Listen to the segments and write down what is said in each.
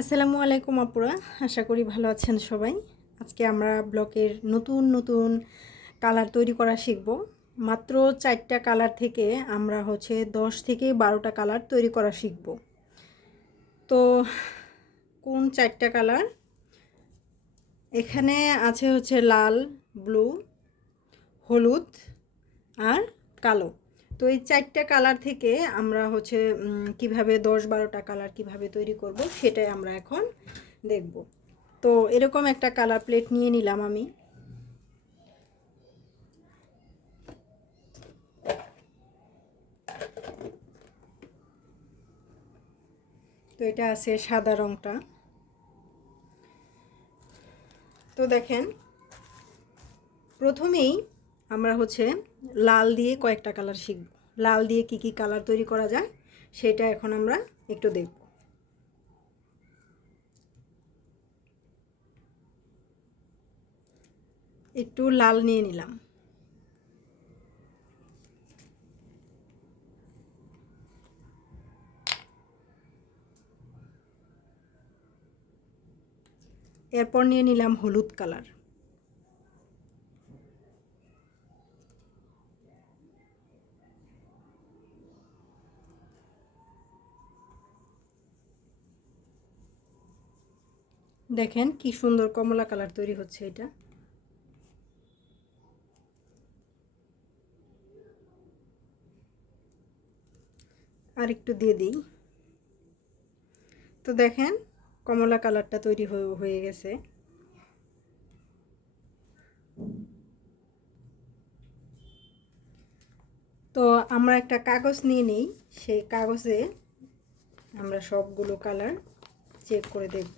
আসসালামু আলাইকুম আপুরা, আশা করি ভালো আছেন সবাই। আজকে আমরা ব্লকের নতুন নতুন কালার তৈরি করা শিখব। মাত্র 4টা কালার থেকে আমরা 10 থেকে 12টা কালার তৈরি করা শিখব। তো কোন 4টা কালার? এখানে আছে লাল, ব্লু, হলুদ আর কালো। তো এই 4টা কালার থেকে আমরা কিভাবে 10-12টা কালার কিভাবে তৈরি করব সেটাই আমরা এখন দেখব। তো এরকম একটা কালার প্লেট নিয়ে নিলাম আমি। তো এটা আছে সাদা রংটা। তো দেখেন, প্রথমেই আমরা লাল দিয়ে কয়েকটা কালার শিখব। লাল দিয়ে কি কি কালার তৈরি করা যায় সেটা এখন আমরা একটু দেখব। একটু লাল নিয়ে নিলাম। এরপর নিয়ে নিলাম হলুদ কালার। দেখেন কি সুন্দর কমলা কালার তৈরি হচ্ছে এটা। আর একটু দিয়ে দিই। তো দেখেন কমলা কালারটা তৈরি হয়ে গেছে। তো আমরা একটা কাগজ নিয়ে নিই, সেই কাগজে আমরা সবগুলো কালার চেক করে দেখব।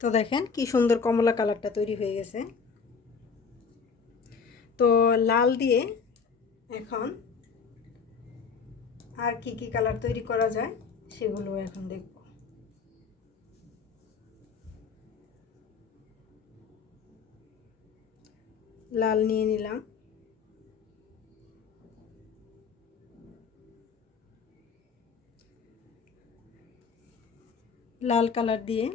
তো দেখেন কি সুন্দর কমলা কালারটা তৈরি হয়ে গেছে। তো লাল দিয়ে এখন আর কি কি কালার তৈরি করা যায় সেগুলো এখন দেখব। লাল নিয়ে নিলাম। লাল কালার দিয়ে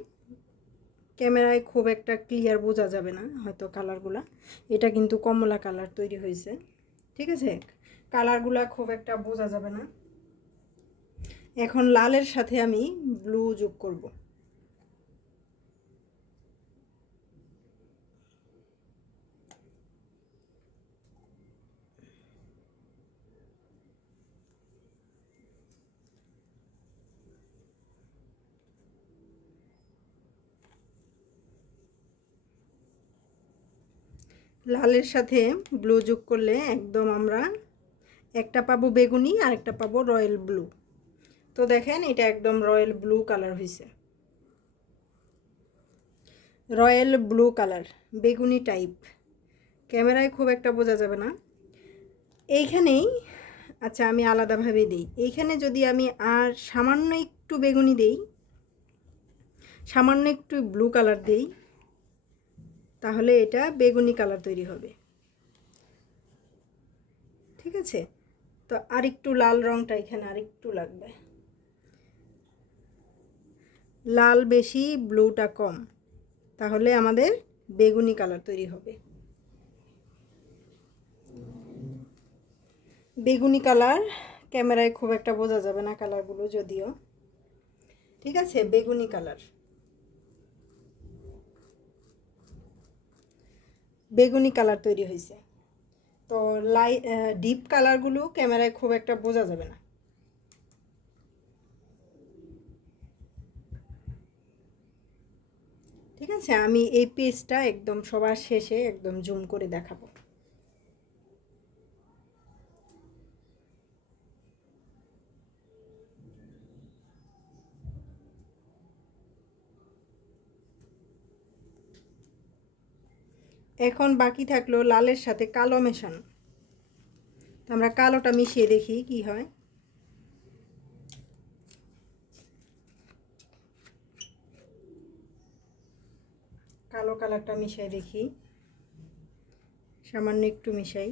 ক্যামেরায় খুব একটা ক্লিয়ার বোঝা যাবে না হয়তো কালারগুলা। এটা কিন্তু কমলা কালার তৈরি হয়েছে, ঠিক আছে? কালারগুলা খুব একটা বোঝা যাবে না। এখন লালের সাথে আমি ব্লু যোগ করব। লালের সাথে ব্লু যোগ করলে একদম আমরা একটা পাবো বেগুনি আর একটা পাবো রয়্যাল ব্লু। তো দেখেন এটা একদম রয়্যাল ব্লু কালার হয়েছে। রয়্যাল ব্লু কালার, বেগুনি টাইপ। ক্যামেরায় খুব একটা বোঝা যাবে না এইখানেই। আচ্ছা, আমি আলাদাভাবে দিই। এইখানে যদি আমি আর সামান্য একটু বেগুনি দেই, সামান্য একটু ব্লু কালার দেই, তাহলে এটা বেগুনি কালার তৈরি হবে, ঠিক আছে? তো আরেকটু লাল রঙটা এখানে আরেকটু লাগবে। লাল বেশি ব্লুটা কম, তাহলে আমাদের বেগুনি কালার তৈরি হবে। বেগুনি কালার ক্যামেরায় খুব একটা বোঝা যাবে না কালারগুলো যদিও, ঠিক আছে? বেগুনি কালার, বেগুনি কালার তৈরি হয়েছে। তো ডিপ কালারগুলো ক্যামেরায় খুব একটা বোঝা যাবে না। ঠিক আছে, আমি এই পেজটা একদম সবার শেষে একদম জুম করে দেখাবো। এখন বাকি থাকলো লালের সাথে কালো মেশানো। তো আমরা কালোটা মিশিয়ে দেখি কি হয়। কালো কালার কালারটা মিশাই দেখি, সামান্য একটু মিশাই।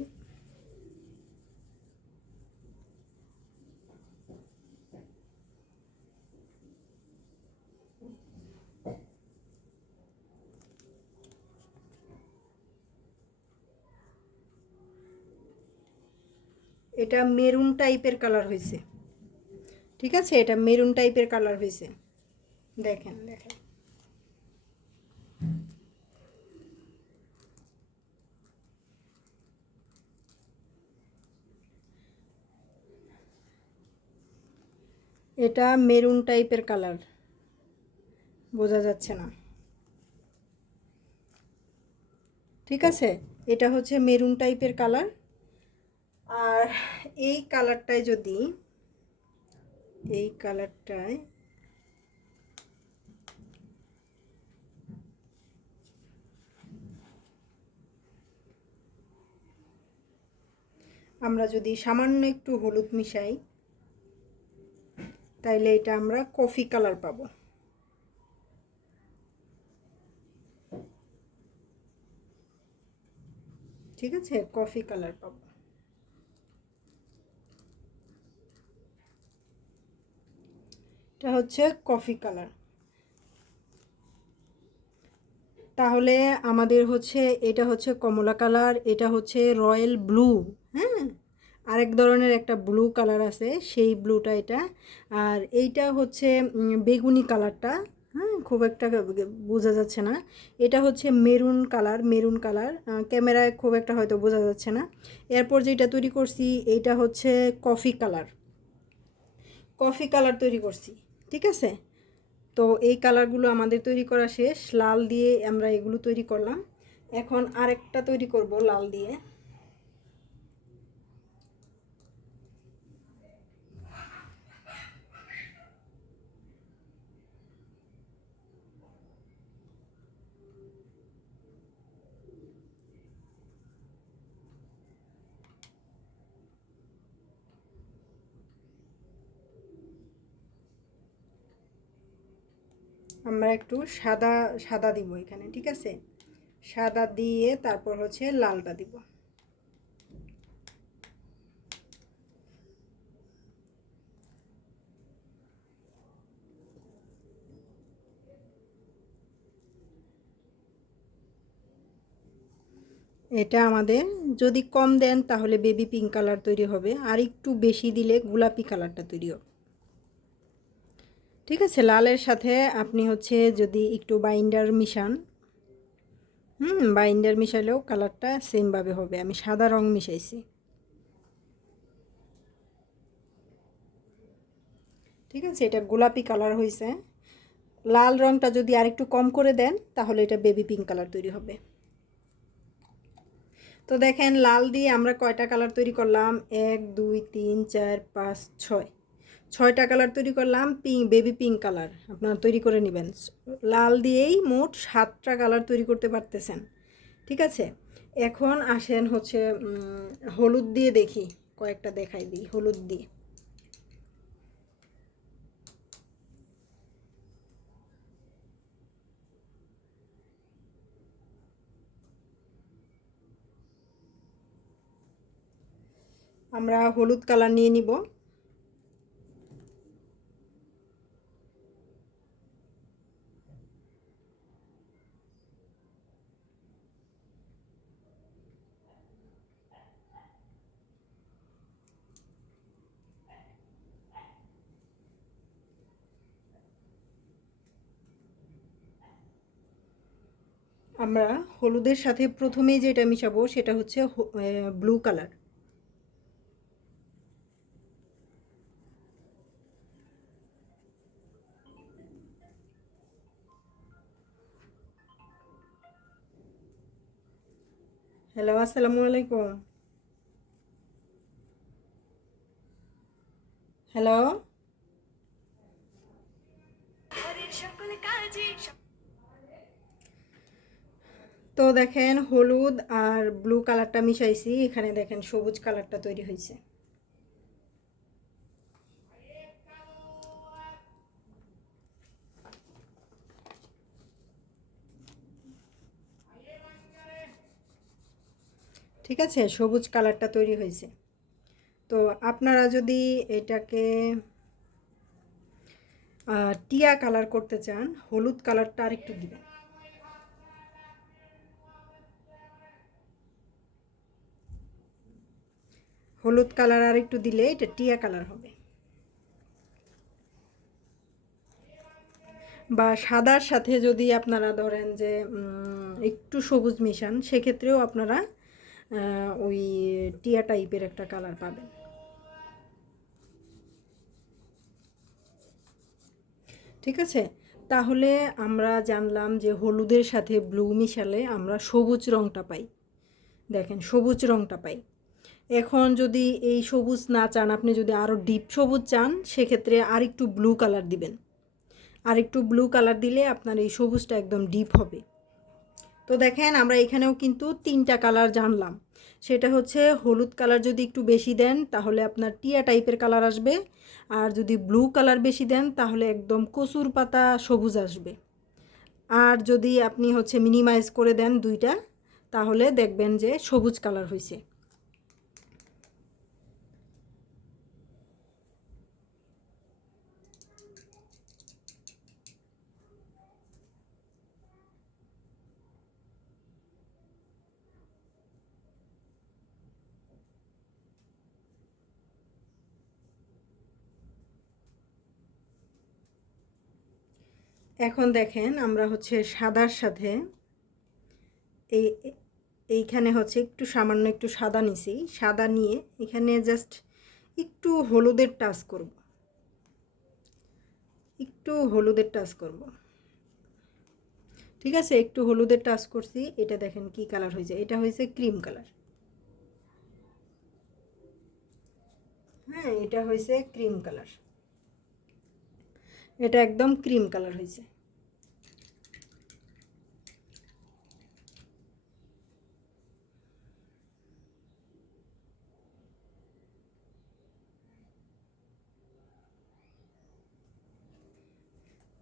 এটা মেরুন টাইপের কালার হয়েছে, ঠিক আছে, এটা মেরুন টাইপের কালার হয়েছে। দেখেন দেখেন, এটা মেরুন টাইপের কালার, বোঝা যাচ্ছে না, ঠিক আছে, এটা হচ্ছে মেরুন টাইপের কালার। আর এই কালারটায় যদি, এই কালারটায় আমরা যদি সামান্য একটু হলুদ মিশাই, তাইলে এটা আমরা কফি কালার পাবো, ঠিক আছে, কফি কালার পাবো। এটা হচ্ছে কফি কালার। তাহলে আমাদের হচ্ছে, এটা হচ্ছে কমলা কালার, এটা হচ্ছে রয়্যাল ব্লু, হ্যাঁ, আরেক ধরনের একটা ব্লু কালার আছে, সেই ব্লুটা এটা। আর এইটা হচ্ছে বেগুনি কালারটা, হ্যাঁ, খুব একটা বোঝা যাচ্ছে না। এটা হচ্ছে মেরুন কালার, মেরুন কালার, ক্যামেরায় খুব একটা হয়তো বোঝা যাচ্ছে না। এরপর যেটা তৈরি করছি এইটা হচ্ছে কফি কালার, কফি কালার তৈরি করছি, ঠিক আছে। তো এই কালারগুলো আমাদের তৈরি করা শেষ, লাল দিয়ে আমরা এগুলো তৈরি করলাম। এখন আরেকটা তৈরি করব লাল দিয়ে। আমরা একটু সাদা সাদা দিব এখানে, ঠিক আছে, সাদা দিয়ে তারপর হচ্ছে লালটা দিব। এটা আমাদের যদি কম দেন তাহলে বেবি পিঙ্ক কালার তৈরি হবে, আর একটু বেশি দিলে গোলাপি কালারটা তৈরি হবে, ঠিক আছে। লালের সাথে আপনি হচ্ছে যদি একটু বাইন্ডার মিশান, বাইন্ডার মিশালেও কালারটা সেমভাবে হবে। আমি সাদা রং মিশাইছি, ঠিক আছে, এটা গোলাপি কালার হয়েছে। লাল রংটা যদি আরেকটু কম করে দেন তাহলে এটা বেবি পিঙ্ক কালার তৈরি হবে। তো দেখেন লাল দিয়ে আমরা কয়টা কালার তৈরি করলাম, 1 2 3 4 5 6, 6টা কালার তৈরি করলাম। পিঙ্ক, বেবি পিঙ্ক কালার আপনারা তৈরি করে নেবেন। লাল দিয়েই মোট 7টা কালার তৈরি করতে পারতেছেন, ঠিক আছে। এখন আসেন হচ্ছে হলুদ দিয়ে দেখি, কয়েকটা দেখাই দিই হলুদ দিয়ে। আমরা হলুদ কালার নিয়ে নিব। আমরা হলুদের সাথে প্রথমেই যেটা মিশাবো সেটা হচ্ছে ব্লু কালার। হ্যালো, আসসালামু আলাইকুম। হ্যালো। তো দেখেন হলুদ আর ব্লু কালারটা মিশাইছি, এখানে দেখেন সবুজ কালারটা তৈরি হয়েছে। ঠিক আছে, সবুজ কালারটা তৈরি হয়েছে। তো আপনারা যদি এটাকে টিয়া কালার করতে চান, হলুদ কালারটা আরেকটু দিবেন। হলুদ কালার আর একটু দিলে এটা টিয়া কালার হবে। বা সাদার সাথে যদি আপনারা ধরেন যে একটু সবুজ মিশান, সেক্ষেত্রেও আপনারা ওই টিয়া টাইপের একটা কালার পাবেন। ঠিক আছে, তাহলে আমরা জানলাম যে হলুদের সাথে ব্লু মিশালে আমরা সবুজ রঙটা পাই। দেখেন, সবুজ রঙটা পাই। এখন যদি এই সবুজ না চান, আপনি যদি আরও ডিপ সবুজ চান, সেক্ষেত্রে আর একটু ব্লু কালার দিবেন। আর একটু ব্লু কালার দিলে আপনার এই সবুজটা একদম ডিপ হবে। তো দেখেন, আমরা এখানেও কিন্তু 3টা কালার জানলাম। সেটা হচ্ছে হলুদ কালার যদি একটু বেশি দেন তাহলে আপনার টিয়া টাইপের কালার আসবে, আর যদি ব্লু কালার বেশি দেন তাহলে একদম কচুর পাতা সবুজ আসবে। আর যদি আপনি হচ্ছে মিনিমাইজ করে দেন দুইটা, তাহলে দেখবেন যে সবুজ কালার হয়েছে। এখন দেখেন, আমরা হচ্ছে সাদার সাথে এই এইখানে হচ্ছে একটু সামান্য একটু সাদা নিছি। সাদা নিয়ে এখানে জাস্ট একটু হলুদের টাচ করব, একটু হলুদের টাচ করব। ঠিক আছে, একটু হলুদের টাচ করছি। এটা দেখেন কি কালার হয়েছে, এটা হয়েছে ক্রিম কালার। হ্যাঁ, এটা হয়েছে ক্রিম কালার, এটা একদম ক্রিম কালার হয়েছে।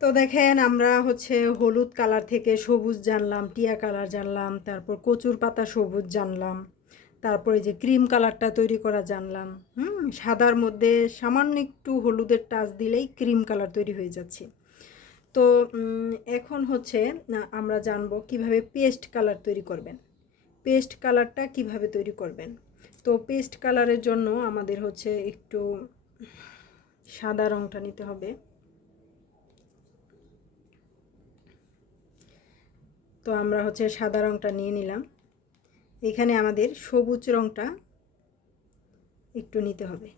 তো দেখেন, আমরা হচ্ছে হলুদ কালার থেকে সবুজ জানলাম, টিয়া কালার জানলাম, তারপর কচুর পাতা সবুজ জানলাম, তারপরে যে ক্রিম কালারটা তৈরি করা জানলাম। সাদার মধ্যে সামান্য একটু হলুদের টাচ দিলেই ক্রিম কালার তৈরি হয়ে যাচ্ছে। তো এখন হচ্ছে আমরা জানবো কিভাবে পেস্ট কালার তৈরি করবেন। পেস্ট কালারটা কিভাবে তৈরি করবেন? তো পেস্ট কালারের জন্য আমাদের হচ্ছে একটু সাদা রঙটা নিতে হবে। তো আমরা হচ্ছে সাদা রঙটা নিয়ে নিলাম। এখানে আমাদের সবুজ রঙটা একটু নিতে হবে।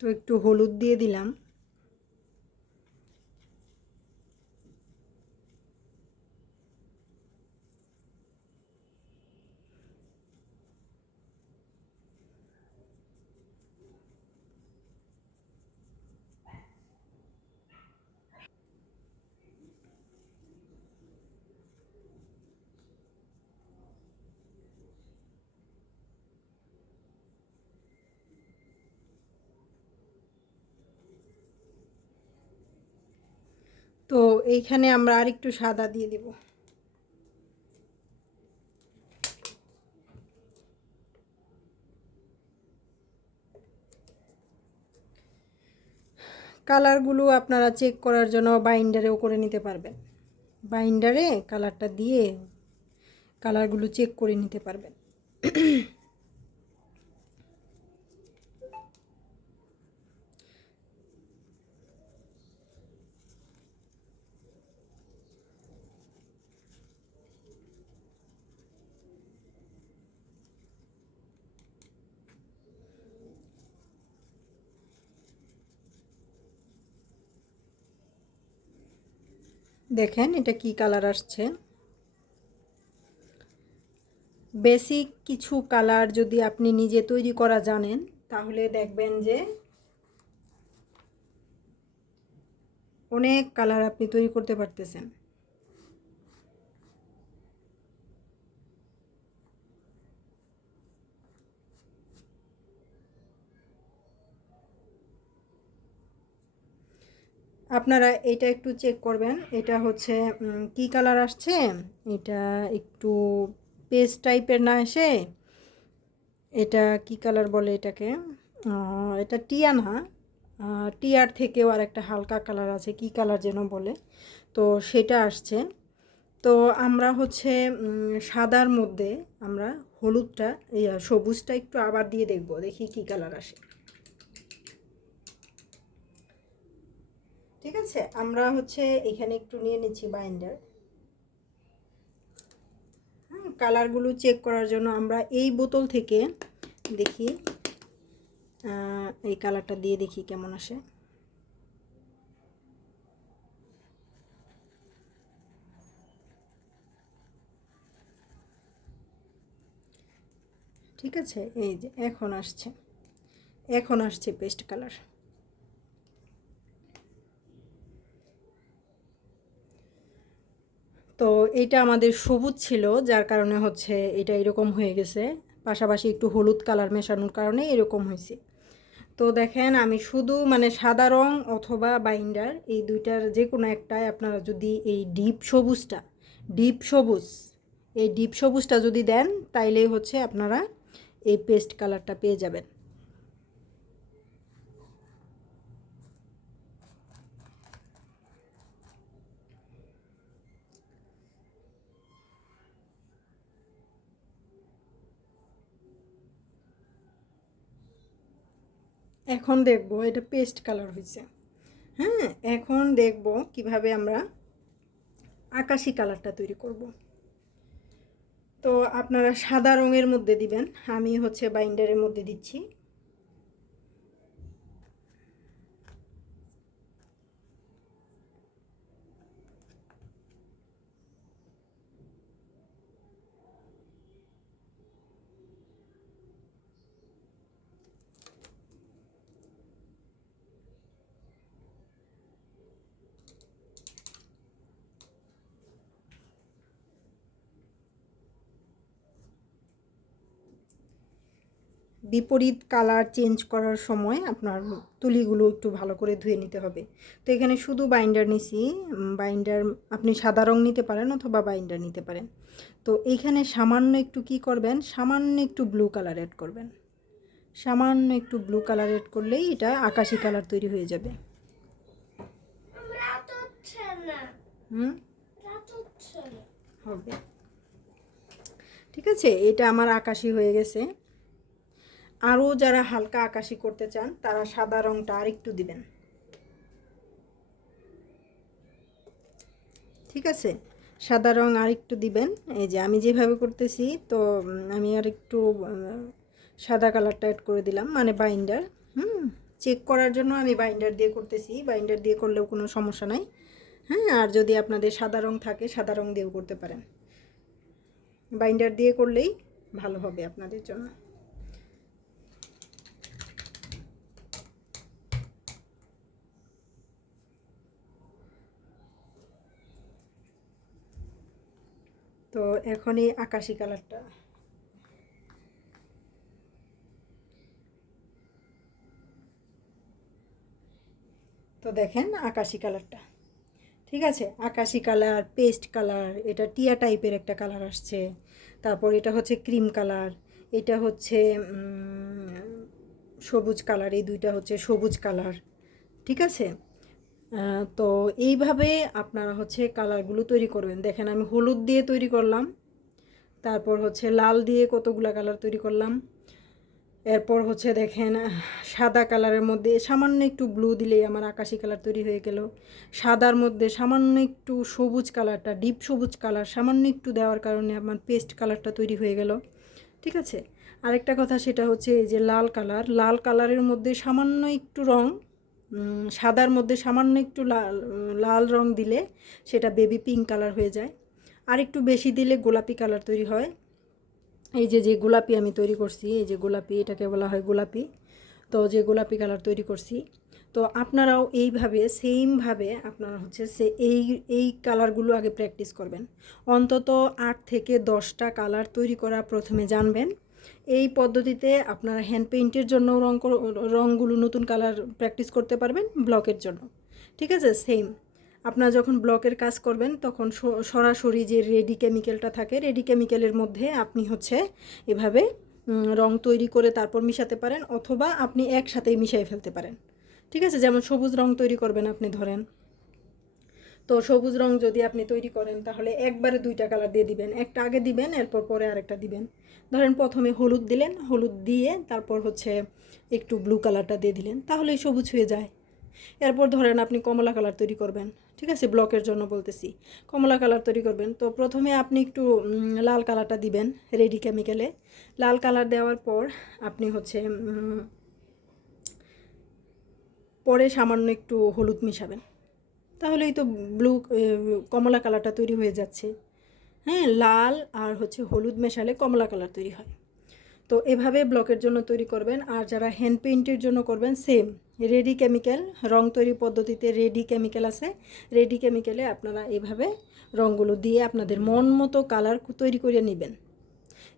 তো একটু হলুদ দিয়ে দিলাম। তো এইখানে আমরা আরেকটু সাদা দিয়ে দিব। কালারগুলো আপনারা চেক করার জন্য বাইন্ডারেও করে নিতে পারবেন। বাইন্ডারে কালারটা দিয়ে কালারগুলো চেক করে নিতে পারবেন। দেখেন এটা কি কালার আসছে। বেসিক কিছু কালার যদি আপনি নিজে তৈরি করা জানেন, তাহলে দেখবেন যে অনেক কালার আপনি তৈরি করতে পারতেছেন। আপনারা এটা একটু চেক করবেন, এটা হচ্ছে কি কালার আসছে। এটা একটু পেস্ট টাইপের না এসে, এটা কি কালার বলে এটাকে, এটা টিয়া না, টিয়ার থেকেও আর একটা হালকা কালার আছে, কি কালার যেন বলে, তো সেটা আসছে। তো আমরা হচ্ছে সাদার মধ্যে আমরা হলুদটা সবুজটা একটু আবার দিয়ে দেখব, দেখি কি কালার আসে। ঠিক আছে, আমরা হচ্ছে এখানে একটু নিয়ে নিচ্ছি বাইন্ডার। কালারগুলো চেক করার জন্য আমরা এই বোতল থেকে দেখি, এই কালারটা দিয়ে দেখি কেমন আসে। ঠিক আছে, এই যে এখন আসছে পেস্ট কালার। তো এইটা আমাদের সবুজ ছিল, যার কারণে হচ্ছে এটা এরকম হয়ে গেছে, পাশাপাশি একটু হলুদ কালার মেশানোর কারণে এরকম হয়েছে। তো দেখেন, আমি শুধু মানে সাদা রং অথবা বাইন্ডার এই দুইটার যে কোনো একটাই আপনারা যদি এই ডিপ সবুজ এই ডিপ সবুজটা যদি দেন, তাইলেই হচ্ছে আপনারা এই পেস্ট কালারটা পেয়ে যাবেন। এখন দেখব এটা পেস্ট কালার হয়েছে। হ্যাঁ, এখন দেখব কিভাবে আমরা আকাশি কালারটা তৈরি করব। তো আপনারা সাদা রঙের মধ্যে দিবেন, আমি হচ্ছে বাইন্ডারের মধ্যে দিচ্ছি। বিপরীত কালার চেঞ্জ করার সময় আপনার তুলিগুলো একটু ভালো করে ধুয়ে নিতে হবে। তো এখানে শুধু বাইন্ডার নিছি, বাইন্ডার আপনি সাদা রং নিতে পারেন অথবা বাইন্ডার নিতে পারেন। তো এইখানে সামান্য একটু কি করবেন, সামান্য একটু ব্লু কালার অ্যাড করবেন। সামান্য একটু ব্লু কালার অ্যাড করলেই এটা আকাশি কালার তৈরি হয়ে যাবে। হবে। ঠিক আছে, এটা আমার আকাশি হয়ে গেছে। আরও যারা হালকা আকাশি করতে চান তারা সাদা রংটা আর একটু দিবেন। ঠিক আছে, সাদা রং আর একটু দিবেন। এই যে আমি যেভাবে করতেছি, তো আমি আর একটু সাদা কালারটা অ্যাড করে দিলাম, মানে বাইন্ডার। চেক করার জন্য আমি বাইন্ডার দিয়ে করতেছি, বাইন্ডার দিয়ে করলেও কোনো সমস্যা নাই। হ্যাঁ, আর যদি আপনাদের সাদা রং থাকে সাদা রং দিয়েও করতে পারেন, বাইন্ডার দিয়ে করলেই ভালো হবে আপনাদের জন্য। তো এখন এই আকাশি কালারটা, তো দেখেন আকাশি কালারটা। ঠিক আছে, আকাশি কালার, পেস্ট কালার, এটা টিয়া টাইপের একটা কালার আসছে। তারপর এটা হচ্ছে ক্রিম কালার, এটা হচ্ছে সবুজ কালার, এই দুইটা হচ্ছে সবুজ কালার। ঠিক আছে, তো এইভাবে আপনারা হচ্ছে কালারগুলো তৈরি করবেন। দেখেন আমি হলুদ দিয়ে তৈরি করলাম, তারপর হচ্ছে লাল দিয়ে কতগুলা কালার তৈরি করলাম, এরপর হচ্ছে দেখেন সাদা কালারের মধ্যে সামান্য একটু ব্লু দিলেই আমার আকাশি কালার তৈরি হয়ে গেল। সাদার মধ্যে সামান্য একটু সবুজ কালারটা, ডিপ সবুজ কালার সামান্য একটু দেওয়ার কারণে আমার পেস্ট কালারটা তৈরি হয়ে গেল। ঠিক আছে, আরেকটা কথা সেটা হচ্ছে এই যে লাল কালারের মধ্যে সামান্য একটু রং, সাদার মধ্যে সামান্য একটু লাল রং দিলে সেটা বেবি পিঙ্ক কালার হয়ে যায়। আর একটু বেশি দিলে গোলাপি কালার তৈরি হয়। এই যে গোলাপি আমি তৈরি করছি, এই যে গোলাপি, এটাকে বলা হয় গোলাপি। তো যে গোলাপি কালার তৈরি করছি, তো আপনারাও এইভাবে সেমভাবে আপনারা হচ্ছে এই কালারগুলো আগে প্র্যাকটিস করবেন। অন্তত 8 থেকে 10টা কালার তৈরি করা প্রথমে জানবেন। এই পদ্ধতিতে আপনারা হ্যান্ড পেইন্টের জন্য রঙগুলো নতুন কালার প্র্যাকটিস করতে পারবেন, ব্লকের জন্য। ঠিক আছে, সেম আপনারা যখন ব্লকের কাজ করবেন তখন সরাসরি যে রেডি কেমিক্যালটা থাকে, রেডি কেমিক্যালের মধ্যে আপনি হচ্ছে এভাবে রং তৈরি করে তারপর মিশাতে পারেন, অথবা আপনি একসাথেই মিশিয়ে ফেলতে পারেন। ঠিক আছে, যেমন সবুজ রং তৈরি করবেন আপনি ধরেন, তো সবুজ রং যদি আপনি তৈরি করেন তাহলে একবারে 2টা কালার দিয়ে দিবেন, একটা আগে দিবেন এরপর পরে আরেকটা দিবেন। ধরেন প্রথমে হলুদ দিলেন, হলুদ দিয়ে তারপর হচ্ছে একটু ব্লু কালারটা দিয়ে দিলেন, তাহলেই সবুজ হয়ে যায়। এরপর ধরেন আপনি কমলা কালার তৈরি করবেন, ঠিক আছে, ব্লকের জন্য বলতেছি, কমলা কালার তৈরি করবেন, তো প্রথমে আপনি একটু লাল কালারটা দিবেন রেডি কেমিক্যালে। লাল কালার দেওয়ার পর আপনি হচ্ছে পরে সামান্য একটু হলুদ মিশাবেন, তাহলেই তো ব্লু কমলা কালারটা তৈরি হয়ে যাচ্ছে। হ্যাঁ, লাল আর হচ্ছে হলুদ মেশালে কমলা কালার তৈরি হয়। তো এভাবে ব্লকের জন্য তৈরি করবেন। আর যারা হ্যান্ড পেইন্টের জন্য করবেন, সেম রেডি কেমিক্যাল, রং তৈরি পদ্ধতিতে রেডি কেমিক্যাল আছে, রেডি কেমিক্যালে আপনারা এভাবে রঙগুলো দিয়ে আপনাদের মন মতো কালার তৈরি করে নেবেন।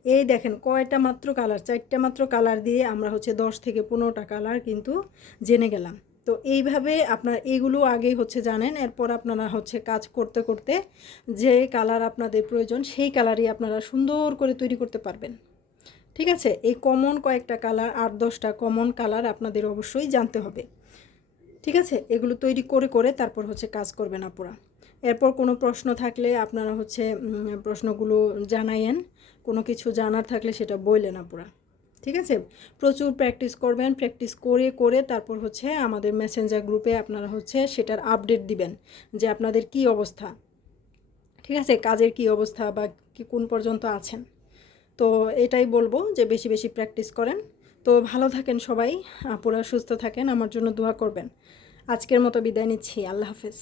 এই দেখেন কয়টা মাত্র কালার, 4টা মাত্র কালার দিয়ে আমরা হচ্ছে 10 থেকে 15টা কালার কিন্তু জেনে গেলাম। তো এইভাবে আপনার এইগুলো আগেই হচ্ছে জানেন, এরপর আপনারা হচ্ছে কাজ করতে করতে যে কালার আপনাদের প্রয়োজন সেই কালারই আপনারা সুন্দর করে তৈরি করতে পারবেন। ঠিক আছে, এই কমন কয়েকটা কালার, 8-10টা কমন কালার আপনাদের অবশ্যই জানতে হবে। ঠিক আছে, এগুলো তৈরি করে করে তারপর হচ্ছে কাজ করবেন আপুরা। এরপর কোনো প্রশ্ন থাকলে আপনারা হচ্ছে প্রশ্নগুলো জানাইয়েন, কোনো কিছু জানার থাকলে সেটা বললেন আপুরা। ঠিক আছে, প্রচুর প্র্যাকটিস করবেন, প্র্যাকটিস করে করে তারপর হচ্ছে আমাদের মেসেঞ্জার গ্রুপে আপনারা হচ্ছে সেটার আপডেট দিবেন যে আপনাদের কি অবস্থা, ঠিক আছে, কাজের কি অবস্থা বা কি কোন পর্যন্ত আছেন। তো এটাই বলবো যে বেশি বেশি প্র্যাকটিস করেন। তো ভালো থাকেন সবাই, আপুরা সুস্থ থাকেন, আমার জন্য দোয়া করবেন। আজকের মতো বিদায় নিচ্ছি, আল্লাহ হাফেজ।